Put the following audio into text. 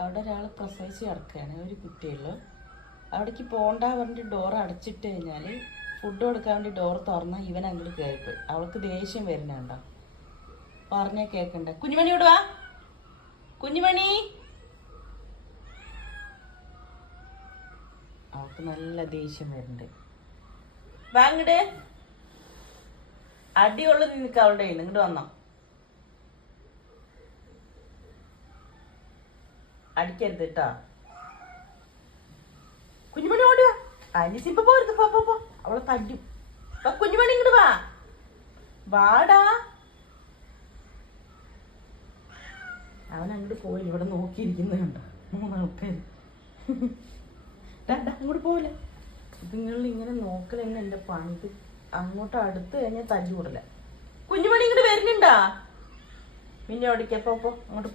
അവിടെ ഒരാൾ പ്രസവിച്ച് കിടക്കുകയാണ്, ഒരു കുട്ടിയുള്ളൂ. അവിടേക്ക് പോകണ്ട പറഞ്ഞിട്ട് ഡോർ അടച്ചിട്ട് കഴിഞ്ഞാൽ ഫുഡ് കൊടുക്കാൻ വേണ്ടി ഡോർ തുറന്നാൽ ഇവൻ അങ്ങോട്ട് കയറിപ്പോയി. അവൾക്ക് ദേഷ്യം വരുന്നുണ്ടോ, പറഞ്ഞാൽ കേൾക്കണ്ട. കുഞ്ഞുമണി വിടുവാ, കുഞ്ഞുമണി. അവൾക്ക് നല്ല ദേഷ്യം വരുന്നുണ്ട്. വാങ്ങട്, അടിയുള്ളത് നിനക്ക് അവളുടെ ഇങ്ങോട്ട് വന്നോ. അടിക്കരുത് കേട്ടാ. കുഞ്ഞുമണി ഓടുക. അനിസിപ്പ പോരുത്, പോ അവളെ തല്ലും. കുഞ്ഞുമണി ഇങ്ങോട്ട് വാ, വാടാ. അവൻ അങ്ങോട്ട് പോയില്ല, ഇവിടെ നോക്കിയിരിക്കുന്നുണ്ടോ 3 ആൾക്കാർ. അങ്ങോട്ട് പോവില്ല. നിങ്ങൾ ഇങ്ങനെ നോക്കൽ തന്നെ എന്റെ പണി. ഇത് അങ്ങോട്ട് അടുത്ത് കഴിഞ്ഞാൽ തല്ലു കൂടല. കുഞ്ഞുമണി ഇങ്ങോട്ട് വരുന്നുണ്ടാ? പിന്നെ ഓടിക്കപ്പോ അങ്ങോട്ട് പോ.